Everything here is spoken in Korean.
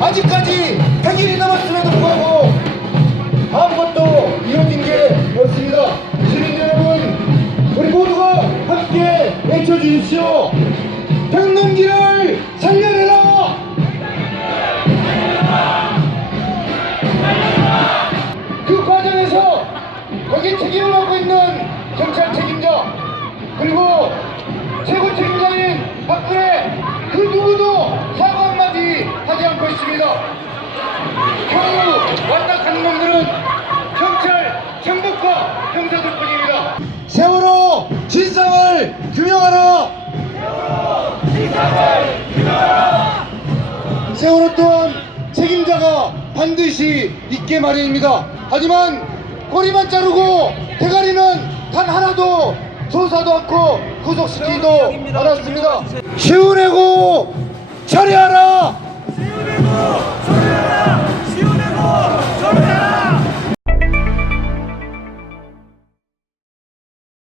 아직까지 100일이 남았음에도 불구하고 아무것도 이루어진 게 없습니다. 시민 여러분, 우리 모두가 함께 외쳐주십시오. 백남기를 살려내라! 그 과정에서 거기 책임을 하고 있는 경찰 책임자, 그리고 최고 책임자인 박근혜, 그 누구도 사과 한마디 하지 않고 있습니다. 겨우 왔다 간 놈들은 경찰, 정보과 형사들 뿐입니다. 세월호 진상을 규명하라! 세월호 또한 책임자가 반드시 있게 마련입니다. 하지만 꼬리만 자르고 대가리는 단 하나도 조사도 않고 구속시키지도 않았습니다. 시운해고 처리하라!